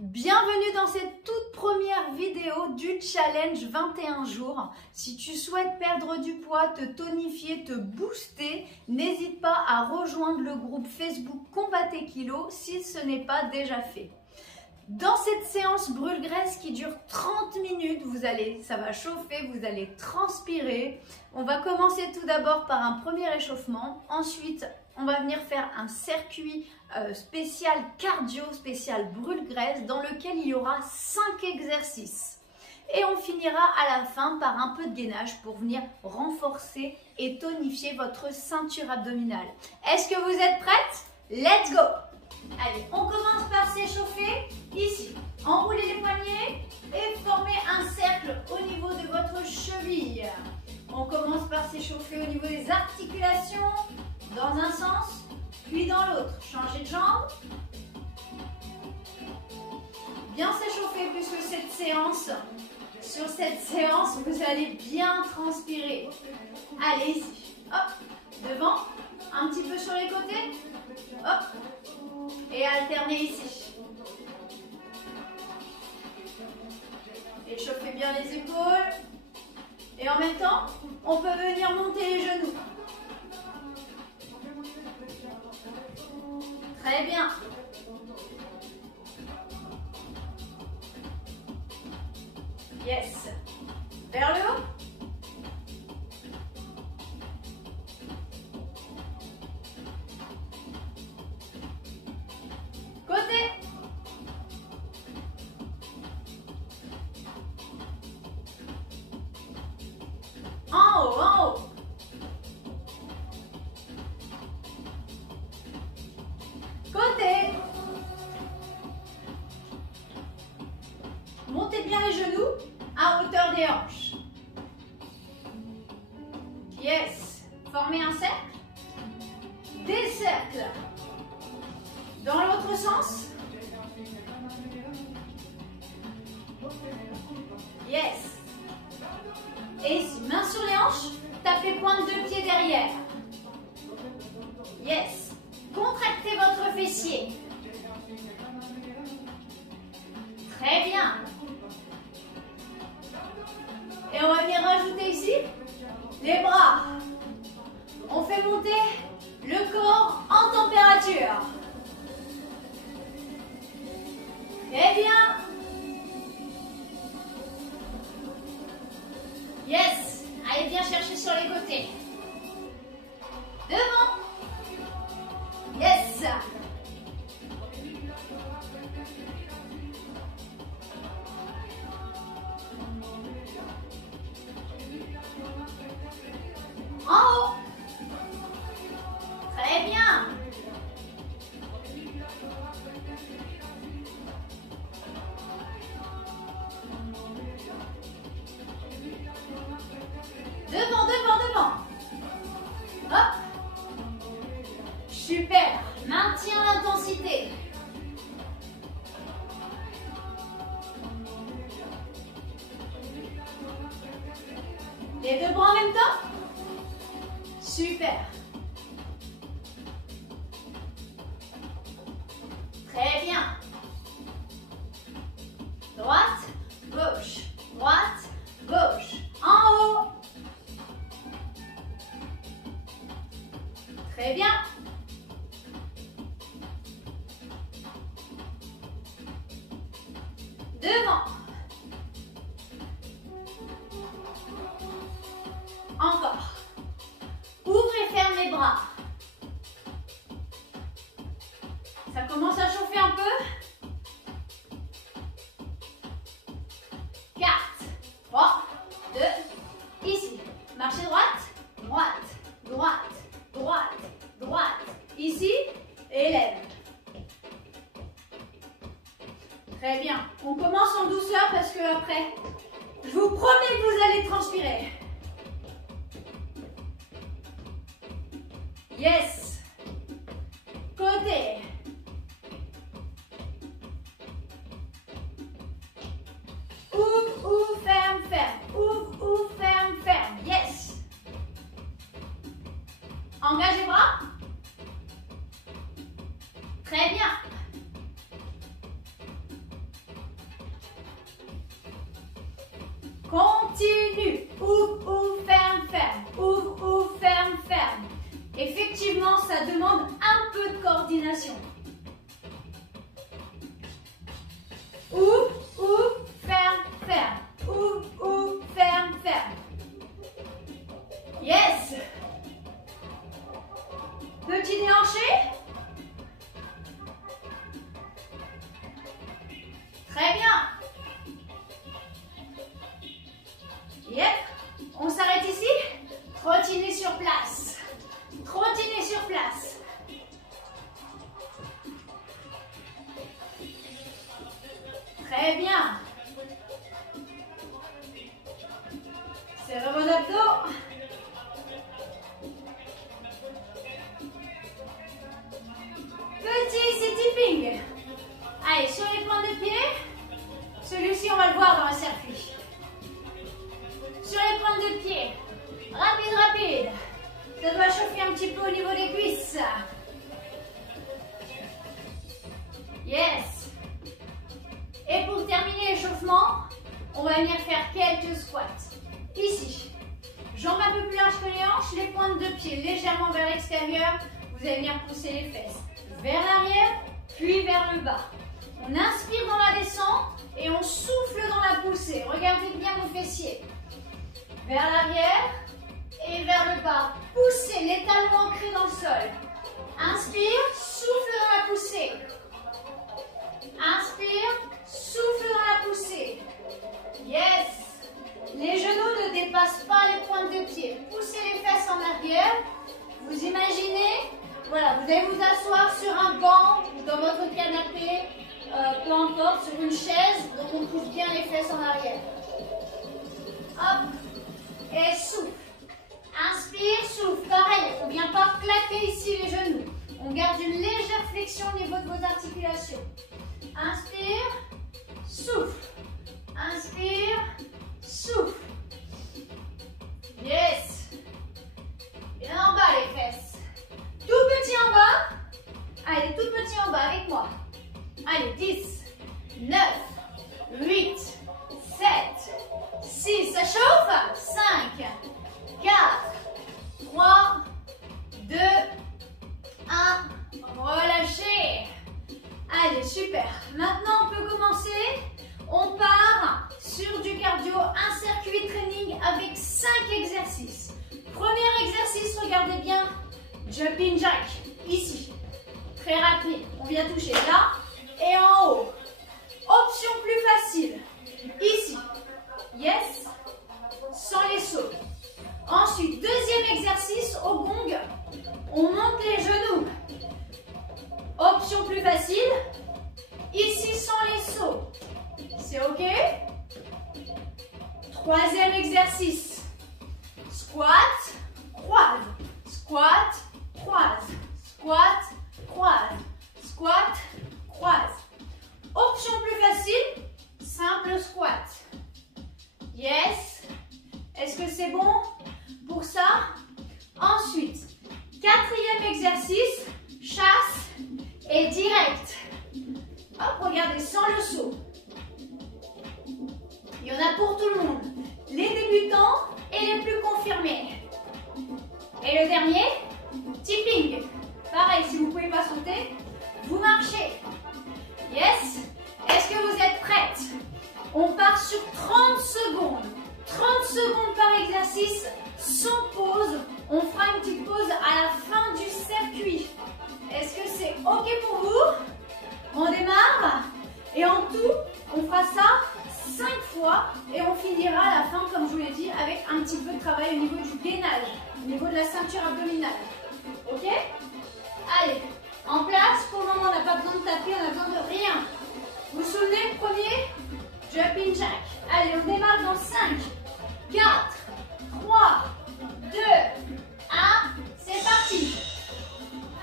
Bienvenue dans cette toute première vidéo du challenge 21 jours. Si tu souhaites perdre du poids, te tonifier, te booster, n'hésite pas à rejoindre le groupe Facebook Combat tes kilos si ce n'est pas déjà fait. Dans cette séance brûle-graisse qui dure 30 minutes, ça va chauffer, vous allez transpirer. On va commencer tout d'abord par un premier échauffement. Ensuite, on va venir faire un circuit spécial cardio, spécial brûle-graisse dans lequel il y aura 5 exercices. Et on finira à la fin par un peu de gainage pour venir renforcer et tonifier votre ceinture abdominale. Est-ce que vous êtes prêtes? Let's go! Allez, on commence par s'échauffer. Ici, enroulez les poignets et formez un cercle au niveau de votre cheville. On commence par s'échauffer au niveau des articulations, dans un sens, puis dans l'autre. Changez de jambe. Bien s'échauffer puisque sur cette séance, vous allez bien transpirer. Allez, ici, hop, devant, un petit peu sur les côtés, hop, et alternez ici. Échauffez bien les épaules. Et en même temps, on peut venir monter les genoux. Très bien. Yes. Vers le haut. Côté. En haut, en haut. Côté. Montez bien les genoux à hauteur des hanches. Yes. Formez un cercle. Des cercles. Dans l'autre sens. Yes. Et ici, main sur les hanches, tapez pointe de pied derrière. Yes. Contractez votre fessier. Très bien. Et on va venir rajouter ici les bras. On fait monter le corps en température. Très bien. Yes. Allez bien chercher sur les côtés. Devant. Yes. En haut. Très bien. Devant, devant, devant. Hop. Super. Maintiens l'intensité. Les deux bras en même temps. Super. Très bien. Droite, gauche. Droite, gauche. En haut. Très bien. Devant. Encore. Ouvre et ferme les bras. Ça commence à chauffer un peu. 4, 3, 2, ici. Marchez droite, droite, droite, droite, droite. Ici, élève. Très bien. On commence en douceur parce que après, je vous promets que vous allez transpirer. Yes. Côté. Ouvre, ouvre, ferme, ferme. Ouvre, ouvre, ferme, ferme. Yes. Engage les bras. Très bien. Continue. Ouvre, ouvre, ferme, ferme. Ouvre, ouvre, ferme, ferme. Effectivement, ça demande un peu de coordination. Ouvre, ouvre, ferme, ferme. Ouvre, ouvre, ferme, ferme. Yes. Petit déhanché. Très bien. Yep. On s'arrête ici. Trottiner sur place. Trottiner sur place. Très bien. Serrez vos abdos. Petit C-tipping. Allez, sur les pointes de pied. Celui-ci, on va le voir dans le circuit. Sur les pointes de pied. Rapide, rapide. Ça doit chauffer un petit peu au niveau des cuisses. Yes. Et pour terminer l'échauffement, on va venir faire quelques squats. Ici. Jambes un peu plus larges que les hanches, les pointes de pied légèrement vers l'extérieur. Vous allez venir pousser les fesses vers l'arrière, puis vers le bas. On inspire dans la descente et on souffle dans la poussée. Regardez bien vos fessiers. Vers l'arrière et vers le bas. Poussez les talons ancrés dans le sol. Inspire, souffle dans la poussée. Inspire, souffle dans la poussée. Yes. Les genoux ne dépassent pas les pointes de pied. Poussez les fesses en arrière. Vous imaginez, voilà, vous allez vous asseoir sur un banc ou dans votre canapé, peu importe, sur une chaise. Donc on pousse bien les fesses en arrière. Hop. Et souffle. Inspire, souffle. Pareil, il ne faut bien pas claquer ici les genoux. On garde une légère flexion au niveau de vos articulations. Inspire, souffle. Inspire, souffle. Yes. Bien en bas les fesses. Tout petit en bas. Allez, tout petit en bas avec moi. Allez, 10, 9, 8, 7, 6, ça chauffe. 5, 4, 3, 2, 1. Relâchez. Allez, super. Maintenant, on peut commencer. On part sur du cardio, un circuit training avec 5 exercices. Premier exercice, regardez bien. Jumping jack, ici. Très rapide. On vient toucher là et en haut. Option plus facile. Ici. Yes. Sans les sauts. Ensuite, deuxième exercice au gong. On monte les genoux. Option plus facile. Ici, sans les sauts. C'est OK? Troisième exercice. Squat, croise. Squat, croise. Squat, croise. Squat, croise. Option plus facile. Simple squat. Yes. Est-ce que c'est bon pour ça? Ensuite, quatrième exercice. Chasse et direct. Hop, regardez, sans le saut. Il y en a pour tout le monde. Les débutants et les plus confirmés. Et le dernier, tipping. Pareil, si vous ne pouvez pas sauter, vous marchez. Yes. Est-ce que vous êtes prêtes? On part sur 30 secondes. 30 secondes par exercice, sans pause. On fera une petite pause à la fin du circuit. Est-ce que c'est OK pour vous? On démarre. Et en tout, on fera ça 5 fois. Et on finira à la fin, comme je vous l'ai dit, avec un petit peu de travail au niveau du gainage, au niveau de la ceinture abdominale. OK? Allez, en place. Pour le moment, on n'a pas besoin de taper, on n'a besoin de rien. Vous vous souvenez, le premier? Jumping jack. Allez, on démarre dans 5, 4, 3, 2, 1. C'est parti.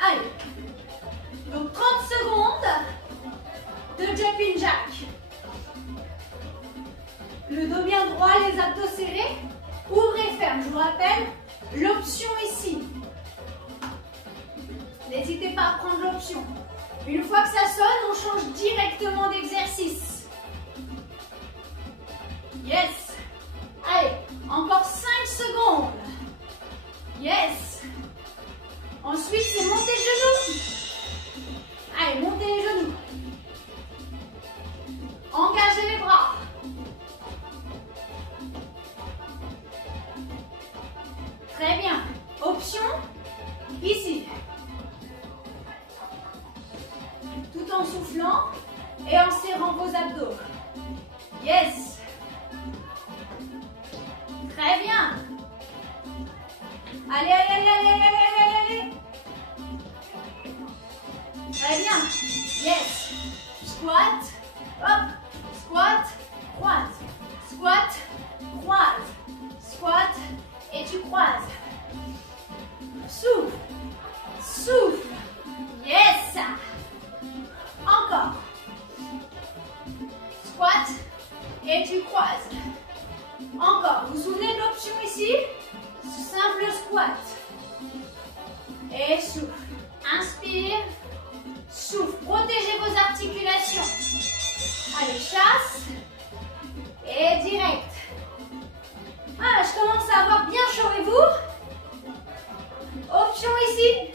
Allez. Donc 30 secondes de jumping jack. Le dos bien droit, les abdos serrés. Ouvrez, ferme. Je vous rappelle l'option ici. N'hésitez pas à prendre l'option. Une fois que ça sonne, on change directement d'exercice. Yes. Yes. Très bien. Allez, allez, allez, allez, allez, allez, allez. Très bien. Yes. Squat. Hop. Squat. Croise. Squat. Croise. Squat. Et tu croises. Souffle. Souffle. Yes. Encore. Squat. Et tu croises. Encore. Vous vous souvenez de l'option ici? Simple squat. Et souffle. Inspire. Souffle. Protégez vos articulations. Allez, chasse. Et direct. Ah, je commence à avoir bien chaud et vous? Option ici.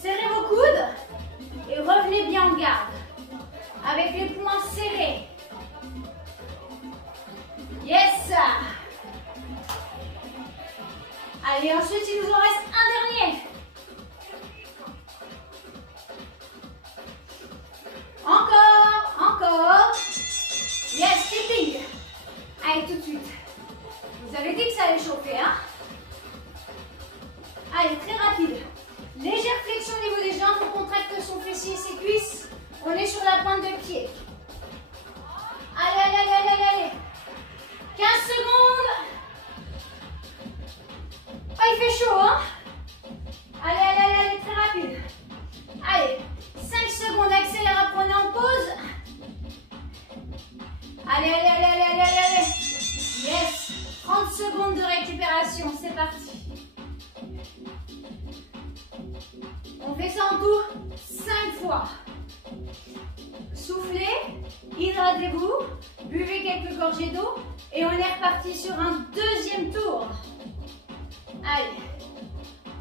Serrez vos coudes et revenez bien en garde. Avec les poings serrés. Yes. Allez, ensuite, il nous en reste un dernier. Encore, encore. Yes, keeping. Allez, tout de suite. Vous avez dit que ça allait chauffer, hein? Allez, très rapide. Légère flexion au niveau des jambes, on contracte son fessier et ses cuisses. On est sur la pointe de pied. Allez, allez, allez, allez, allez. 15 secondes. Oh, il fait chaud, hein? Allez, allez, allez, allez, très rapide. Allez, 5 secondes, accélère, prenez en pause. Allez, allez, allez, allez, allez, allez, allez. Yes. 30 secondes de récupération, c'est parti. On fait ça en tout 5 fois. Soufflez, hydratez-vous, buvez quelques gorgées d'eau et on est reparti sur un deuxième tour. Allez,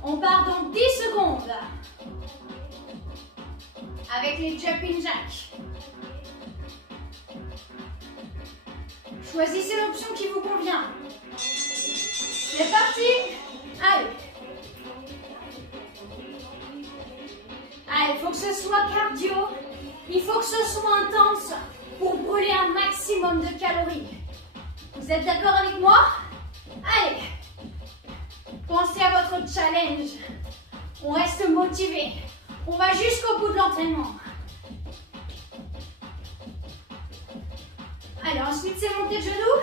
on part dans 10 secondes avec les jumping jacks. Choisissez l'option qui vous convient. C'est parti. Allez. Allez, il faut que ce soit cardio. Il faut que ce soit intense pour brûler un maximum de calories. Vous êtes d'accord avec moi? Allez. Pensez à votre challenge. On reste motivé. On va jusqu'au bout de l'entraînement. Allez, ensuite c'est montée de genoux.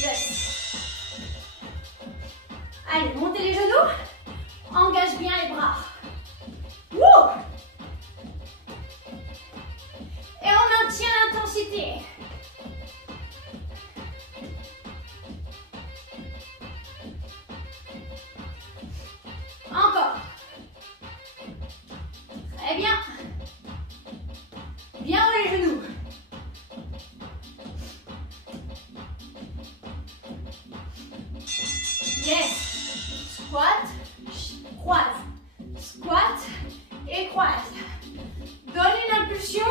Yes. Allez, montez les genoux. Engage bien les bras. Wouh! Et on maintient l'intensité. Encore. Très bien. Bien haut les genoux. Yes. Squat, croise. Squat et croise. Donne une impulsion.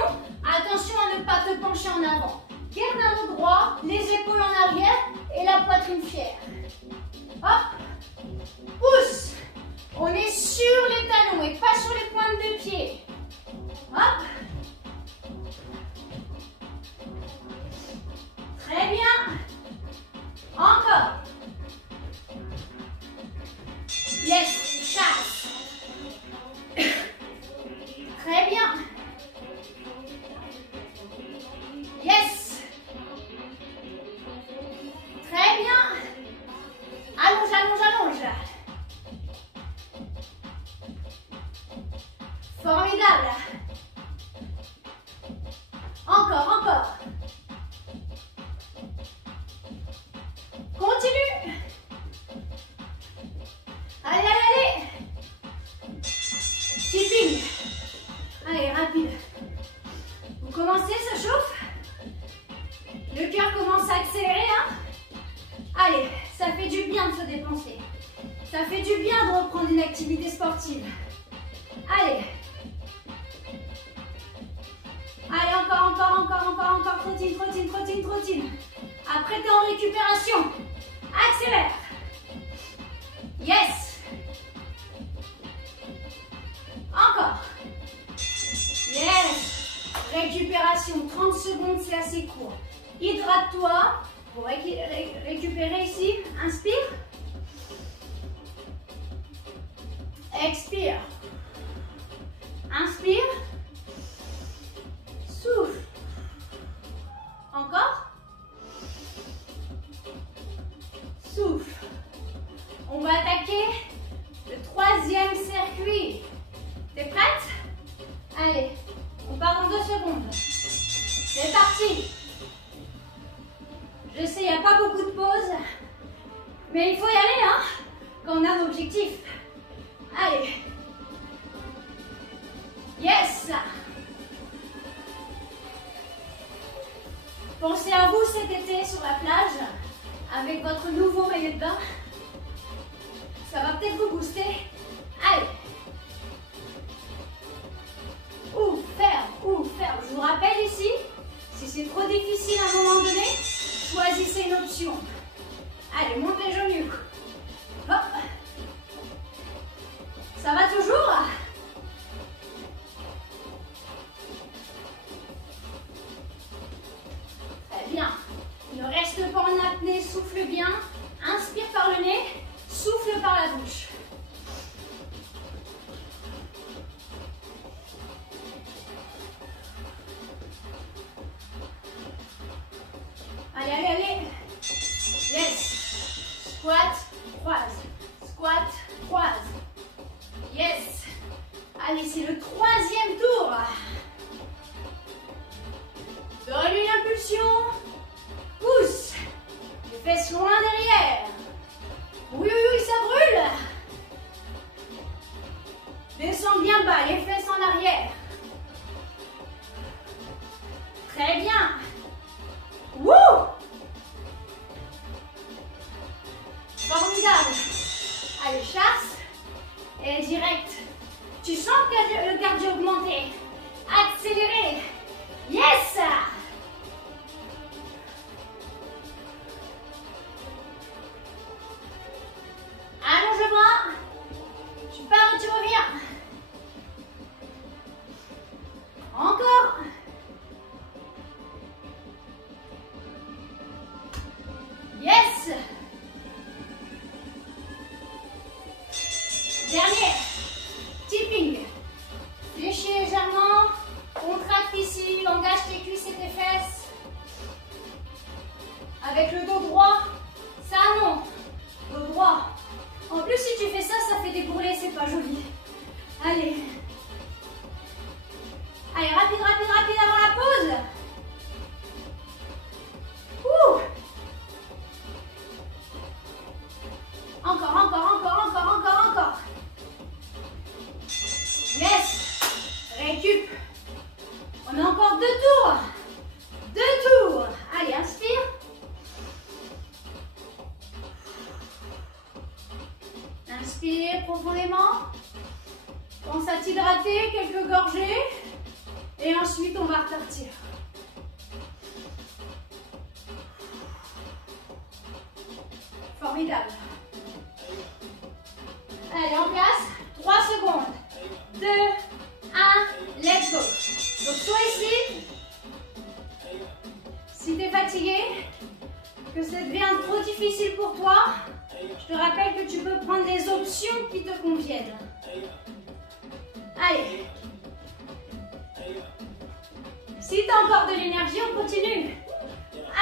Attention à ne pas te pencher en avant. Garde un dos droit, les épaules en arrière et la poitrine fière. Hop. Pousse. On est sur les talons et pas sur les pointes de pied. Hop. Très bien. Encore. Yes, chasse. Très bien. Yes. Très bien. Allonge, allonge, allonge. Formidable. Encore, encore. Continue. Allez, allez, allez. Keeping. Allez, rapide. Vous commencez, ça chauffe? Le cœur commence à accélérer, hein? Allez, ça fait du bien de se dépenser. Ça fait du bien de reprendre une activité sportive. Allez. Allez, encore, encore, encore, encore, encore. Trottine, trottine, trottine, trottine. Après, t'es en récupération. Accélère. Yes. Encore. respiration, 30 secondes, c'est assez court. Hydrate-toi pour récupérer ici. Inspire. Expire. Inspire. Souffle. Encore. Souffle. On va attaquer le 3e circuit. T'es prête? Allez, on part en 2 secondes. C'est parti. Je sais, il n'y a pas beaucoup de pauses, mais il faut y aller, hein, quand on a un objectif. Allez. Yes. Pensez à vous cet été sur la plage, avec votre nouveau maillot de bain. Ça va peut-être vous booster. Allez. Ou faire. Je vous rappelle ici, si c'est trop difficile à un moment donné, choisissez une option. Allez, monte les genoux. Hop. Ça va toujours? Très bien. Ne reste pas en apnée, souffle bien. Inspire par le nez, souffle par la bouche. Allez, allez, allez. Yes. Squat, croise. Squat, croise. Yes. Allez, c'est le 3e tour. Donne une impulsion. Pousse. Les fesses loin derrière. Oui, oui, oui, ça brûle. Descends bien bas, les fesses en arrière. Très bien. Wouh! Formidable. Allez, chasse. Et direct. Tu sens le cardio augmenter. Accélérer. Yes! Allonge le bras. Tu pars et tu reviens. Encore. Yes! Dernier. Tipping. Fléchis légèrement. Contracte ici. Engage tes cuisses et tes fesses. Avec le dos droit. Ça non. Dos droit. En plus, si tu fais ça, ça fait des bourrelets. C'est pas joli. Allez. Allez, rapide, rapide, rapide avant la pause. Ouh. Encore, encore, encore, encore, encore, encore. Yes. Récup. On a encore 2 tours. 2 tours. Allez, inspire. Inspire profondément. Pense à t'hydrater, quelques gorgées. Et ensuite, on va repartir. Formidable. Allez, en place. 3 secondes. 2, 1, let's go. Donc, soit ici. Si tu es fatigué, que ça devient trop difficile pour toi, je te rappelle que tu peux prendre les options qui te conviennent. Allez. Si tu as encore de l'énergie, on continue.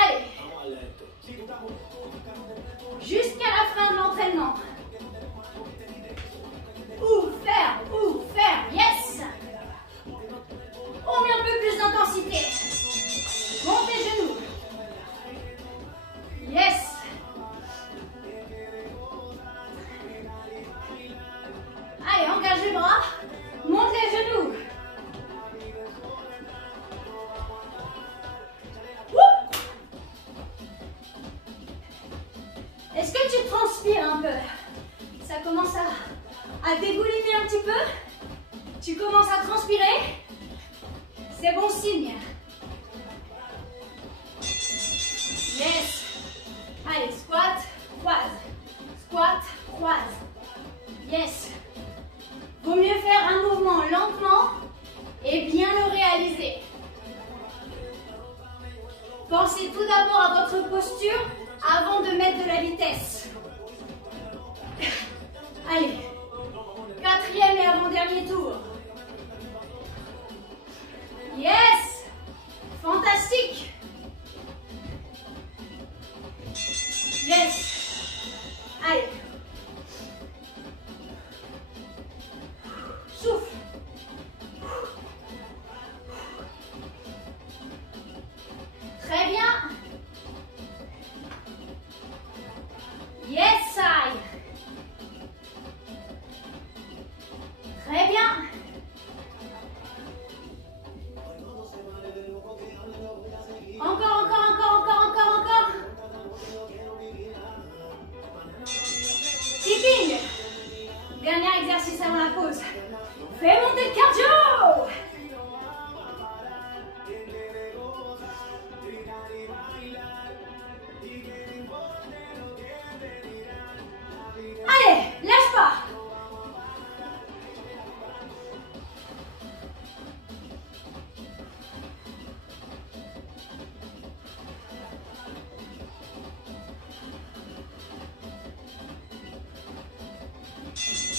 Allez. Jusqu'à la fin de l'entraînement. Ou faire, yes. On met un peu plus d'intensité. Monte les genoux. Yes. Allez, engage les bras. Monte les genoux. Est-ce que tu transpires un peu? Ça commence à dégouliner un petit peu. Tu commences à transpirer. C'est bon signe. Yes. Allez, squat, croise. Squat, croise. Yes. Vaut mieux faire un mouvement lentement et bien le réaliser. Pensez tout d'abord à votre posture avant de mettre de la vitesse. Allez, 4e et avant-dernier tour. Yes! Fantastique! Yes! Allez. Souffle. Très bien. Yes, side. Très bien. Encore. Tipping. Dernier exercice avant la pause. Fais monter le cardio. Allez, lâche pas.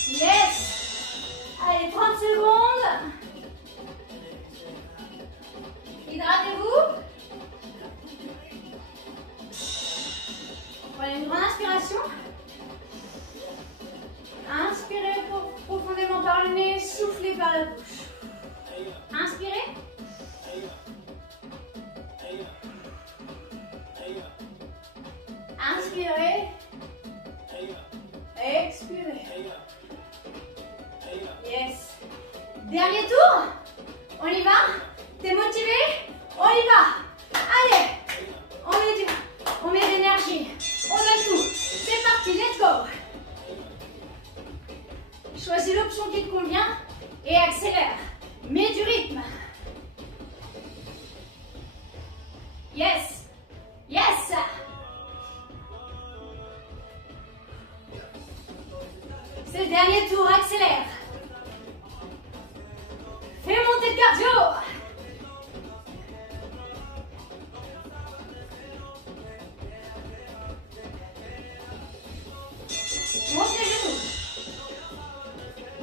Yes. Allez, 30 secondes. Hydratez-vous. Prenez une grande inspiration. Inspirez profondément par le nez, soufflez par la bouche. Inspirez. Inspirez. Expirez. Yes. Dernier tour. On y va? T'es motivé? On y va. Allez. On met de l'énergie. On donne tout. C'est parti, let's go. Choisis l'option qui te convient et accélère. Mets du rythme. Yes. Yes. C'est le dernier tour, accélère. Fais monter le cardio. Monte les genoux.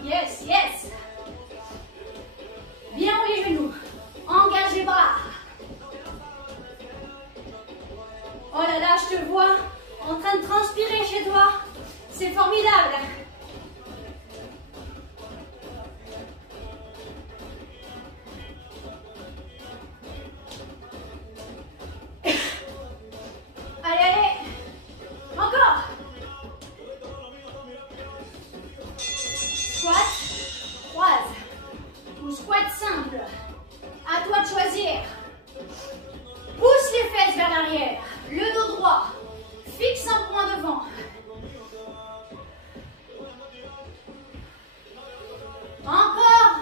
Yes, yes. Bien haut les genoux. Engage les bras. Oh là là, je te vois en train de transpirer chez toi. C'est formidable. Allez. Encore. Squat, croise ou squat simple. À toi de choisir. Pousse les fesses vers l'arrière. Le dos droit. Fixe un point devant. Encore.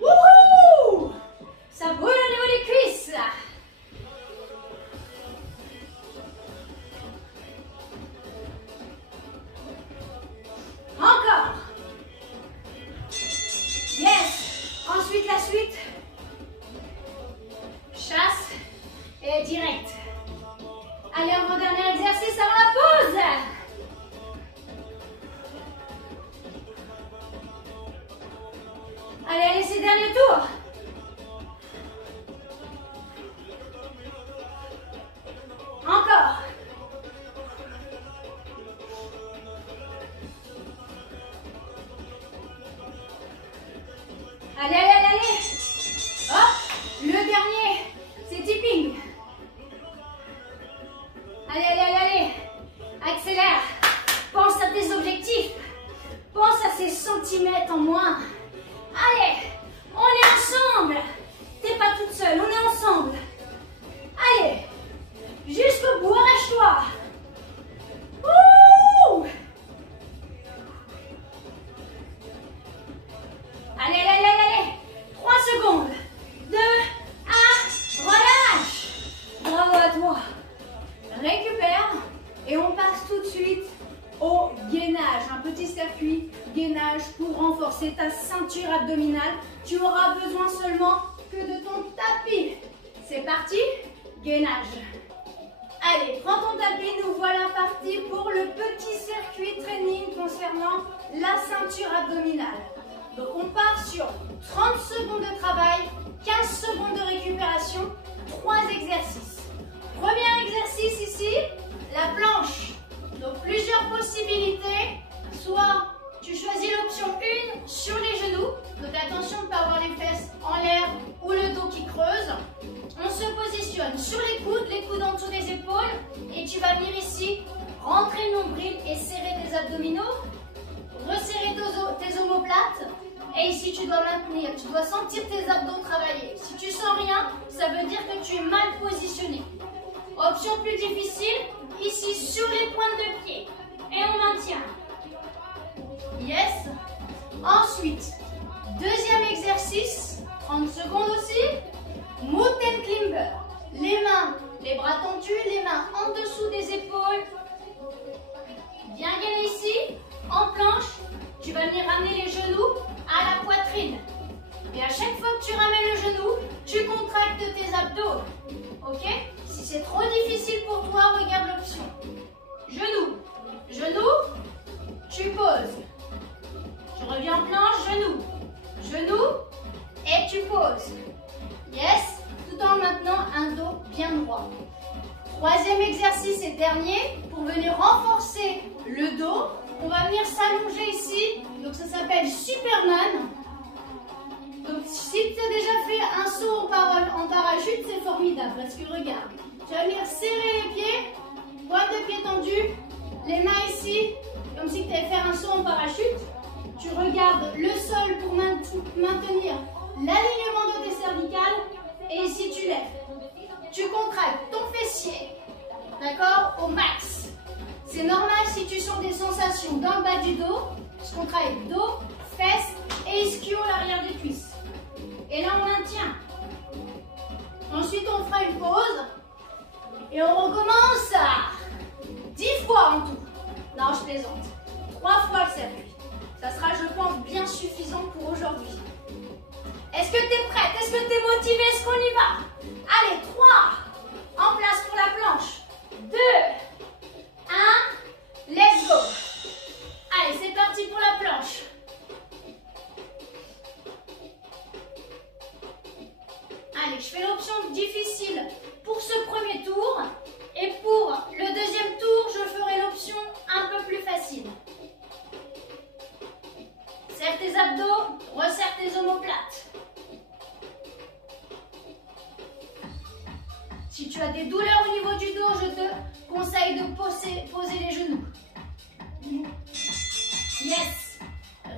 Wouhou! Ça brûle au niveau des cuisses. Encore. Yes. Ensuite, la suite. Chasse et direct. Allez, avant-dernier exercice avant la pause. Allez, c'est le dernier tour. Encore. Allez. Hop, le dernier, c'est tipping. Allez. Accélère. Pense à tes objectifs. Pense à ces centimètres en moins. Allez, on est ensemble. T'es pas toute seule, on est ensemble. Allez, jusqu'au bout, arrache-toi. Ouh! Allez. 3 secondes. 2, 1, relâche. Bravo à toi. Récupère et on passe tout de suite au gainage. Un petit circuit gainage pour renforcer ta ceinture abdominale. Tu auras besoin seulement que de ton tapis. C'est parti. gainage. Allez, prends ton tapis, nous voilà partis pour le petit circuit training concernant la ceinture abdominale. Donc on part sur 30 secondes de travail, 15 secondes de récupération, 3 exercices. Premier exercice ici, la planche. Donc plusieurs possibilités, soit tu choisis l'option 1 sur les genoux, donc attention de ne pas avoir les fesses en l'air ou le dos qui creuse. On se positionne sur les coudes en dessous des épaules et tu vas venir ici, rentrer le nombril et serrer tes abdominaux, resserrer tes omoplates et ici tu dois maintenir, tu dois sentir tes abdos travailler. Si tu sens rien, ça veut dire que tu es mal positionné. Option plus difficile, ici sur les pointes de pied et on maintient. Yes. Ensuite, deuxième exercice, 30 secondes aussi, mountain climber. Les mains, les bras tendus, les mains en dessous des épaules. Bien gainé ici, en planche, tu vas venir ramener les genoux à la poitrine. Et à chaque fois que tu ramènes le genou, tu contractes tes abdos. Ok? Si c'est trop difficile pour toi, regarde l'option. Genou, genou, tu poses. Je reviens en planche, genou, genou, et tu poses. Yes, tout en maintenant un dos bien droit. Troisième exercice et dernier, pour venir renforcer le dos, on va venir s'allonger ici. Donc ça s'appelle Superman. Donc si tu as déjà fait un saut en parachute, c'est formidable. Parce que regarde, tu vas venir serrer les pieds, pointe de pied tendue, les mains ici, comme si tu allais faire un saut en parachute. Tu regardes le sol pour maintenir l'alignement de tes cervicales et ici tu lèves. Tu contractes ton fessier, d'accord, au max. C'est normal si tu sens des sensations dans le bas du dos, parce qu'on travaille dos, fesses et ischio, l'arrière des cuisses. Et là on maintient. Ensuite on fera une pause et on recommence à 10 fois en tout. Non, je plaisante. 3 fois le circuit. Ça sera, je pense, bien suffisant pour aujourd'hui. Est-ce que tu es prête? Est-ce que tu es motivée? Est-ce qu'on y va? Allez, 3. En place pour la planche. 2. 1. Let's go. Allez, c'est parti pour la planche. Allez, je fais l'option difficile pour ce premier tour. Et pour le deuxième tour, je ferai l'option un peu plus facile. Serre tes abdos, resserre tes omoplates. Si tu as des douleurs au niveau du dos, je te conseille de poser les genoux. Yes.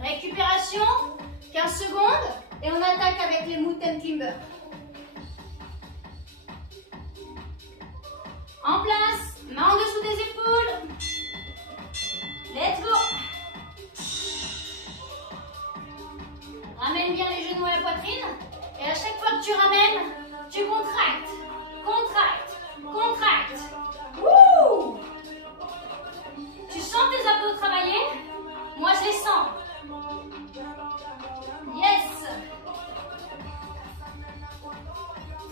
Récupération, 15 secondes et on attaque avec les mountain climbers. En place, main en dessous des épaules. Let's go. Ramène bien les genoux à la poitrine. Et à chaque fois que tu ramènes, tu contractes, contractes, contractes. Wouh! Tu sens tes abdos travailler? Moi, je les sens. Yes!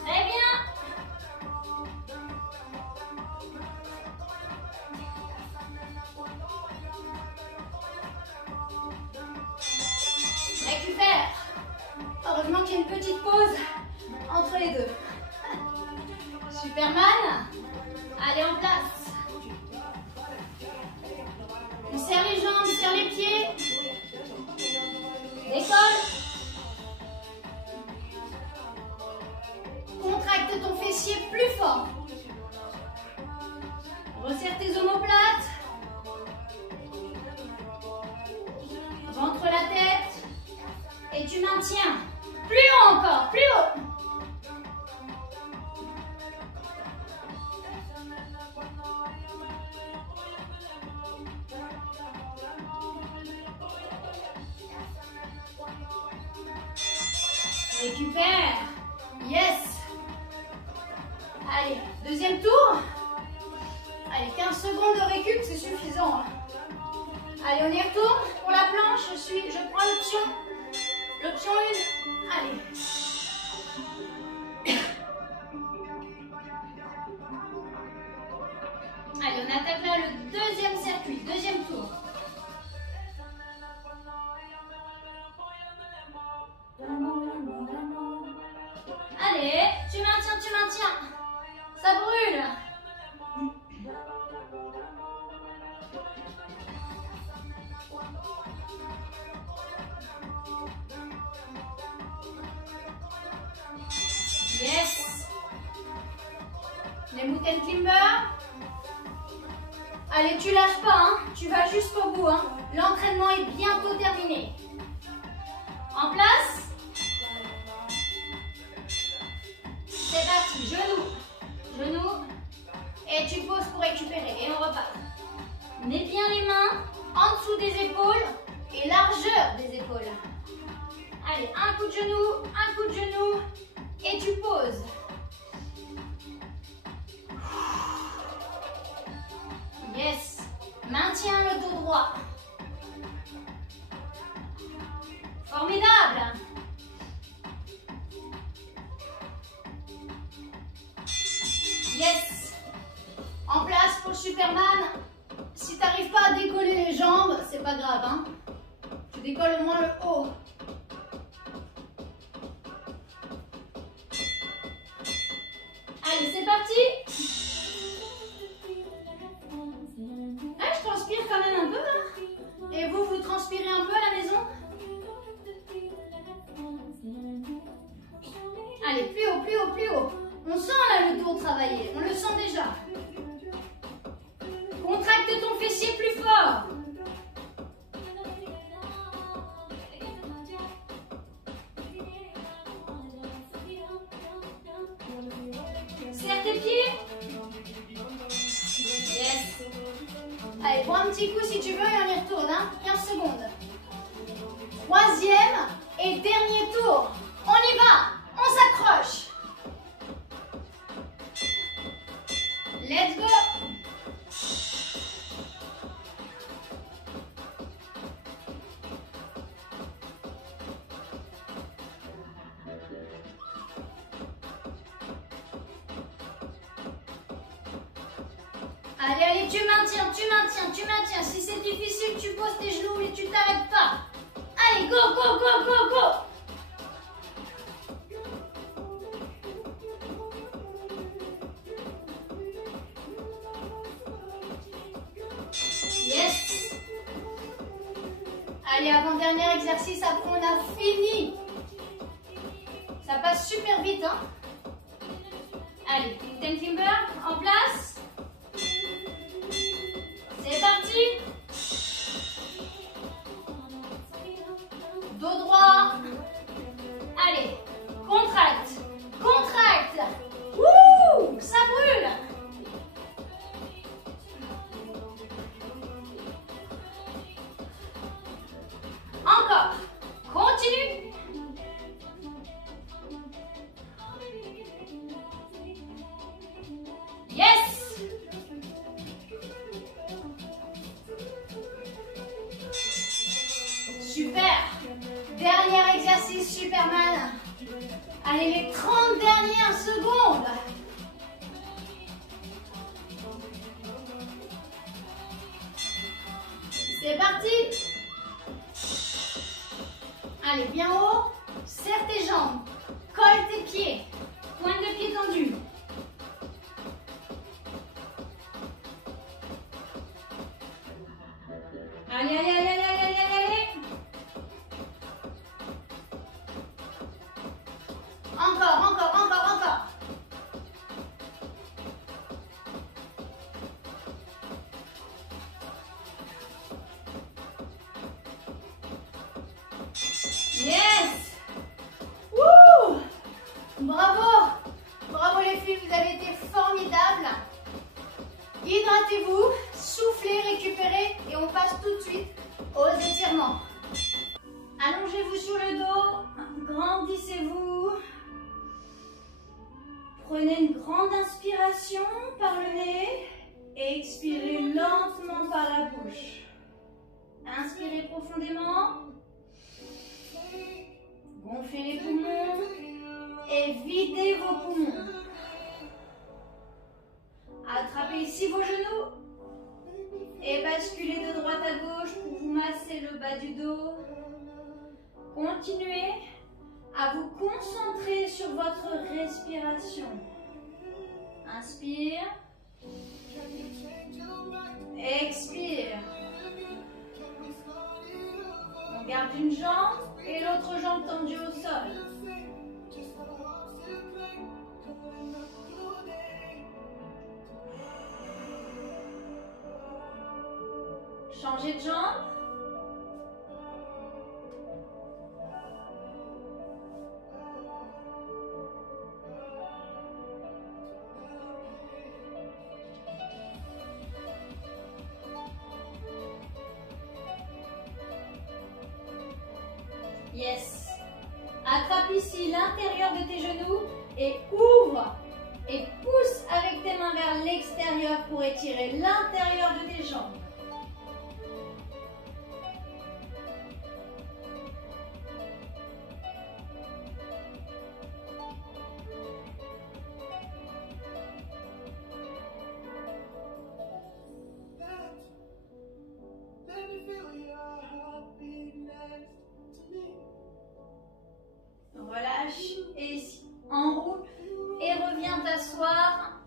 Très bien. Récupère. Heureusement qu'il y a une petite pause entre les deux. Superman. Allez, en place. On serre les jambes, on serre les pieds. Décolle. Contracte ton fessier plus fort. Resserre tes omoplates. Rentre la tête. Et tu maintiens. Plus haut encore, plus haut. Récupère. Yes. Allez, deuxième tour. Allez, 15 secondes de récup, c'est suffisant. Allez, on y retourne. Pour la planche, je prends l'option 1. Allez. Deuxième circuit, deuxième tour. Allez, tu maintiens, tu maintiens. Ça brûle. Yes. Les mountain climbers. Allez, tu lâches pas, hein. Tu vas jusqu'au bout. Hein. L'entraînement est bientôt terminé. En place. C'est parti, genou, genou, et tu poses pour récupérer, et on repart. Mets bien les mains en dessous des épaules et largeur des épaules. Allez, un coup de genou, et tu poses. Yes, maintiens le dos droit. Formidable. Yes. En place pour le Superman. Si tu n'arrives pas à décoller les jambes, c'est pas grave, hein. Tu décolles au moins le haut. Allez, c'est parti. Ah, je transpire quand même un peu, hein. Et vous, vous transpirez un peu à la maison? Allez, plus haut, plus haut, plus haut. On sent là le dos travailler, on le sent déjà. Contracte ton fessier plus fort. Serre tes pieds. Yes. Allez, prends un petit coup si tu veux et on y retourne, hein. 15 secondes. Troisième et dernier tour. On y va, on s'accroche. Let's go! Allez, allez, tu maintiens, tu maintiens, tu maintiens. Si c'est difficile, tu poses tes genoux et tu t'arrêtes pas. Allez, go, go, go, go, go! Yes. Allez, avant-dernier exercice, après on a fini. Ça passe super vite, hein. Allez, mountain climber, en place. C'est parti. Dos droit. Allez, contracte, contracte. Wouh, ça brûle. Encore. Continue. Yes. Super. Dernier exercice Superman. Allez, les 30 dernières secondes. C'est parti. Allez, bien haut, serre tes jambes, colle tes pieds, pointe de pied tendue. Allez, allez, allez, allez, allez, allez, allez. Encore, encore, encore, encore. Yes! Wouh! Bravo! Bravo les filles, vous avez été formidables. Hydratez-vous, soufflez, récupérez et on passe tout de suite aux étirements. Allongez-vous sur le dos, grandissez-vous. Prenez une grande inspiration par le nez et expirez lentement par la bouche. Inspirez profondément. Gonflez les poumons et videz vos poumons. Attrapez ici vos genoux. masser le bas du dos. Continuez à vous concentrer sur votre respiration. Inspire. Expire. On garde une jambe et l'autre jambe tendue au sol. Changez de jambe. Yes. Attrape ici l'intérieur de tes genoux et ouvre et pousse avec tes mains vers l'extérieur pour étirer l'intérieur de tes jambes. Relâche et ici, enroule et reviens t'asseoir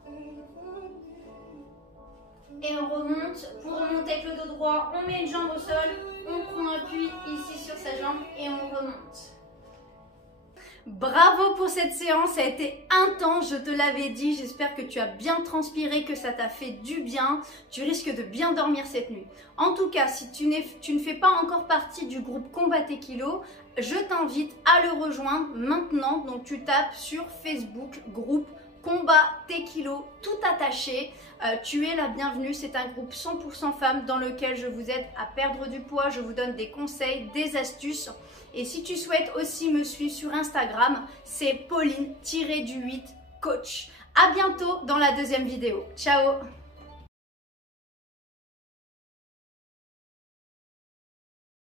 et on remonte. Pour remonter avec le dos droit, on met une jambe au sol, on prend appui ici sur sa jambe et on remonte. Bravo pour cette séance, ça a été intense, je te l'avais dit, j'espère que tu as bien transpiré, que ça t'a fait du bien, tu risques de bien dormir cette nuit. En tout cas, si tu ne fais pas encore partie du groupe Combat tes kilos, je t'invite à le rejoindre maintenant, donc tu tapes sur Facebook, groupe Combat tes kilos, tout attaché, tu es la bienvenue, c'est un groupe 100% femmes dans lequel je vous aide à perdre du poids, je vous donne des conseils, des astuces. Et si tu souhaites aussi me suivre sur Instagram, c'est Pauline-du-8 coach. À bientôt dans la deuxième vidéo. Ciao!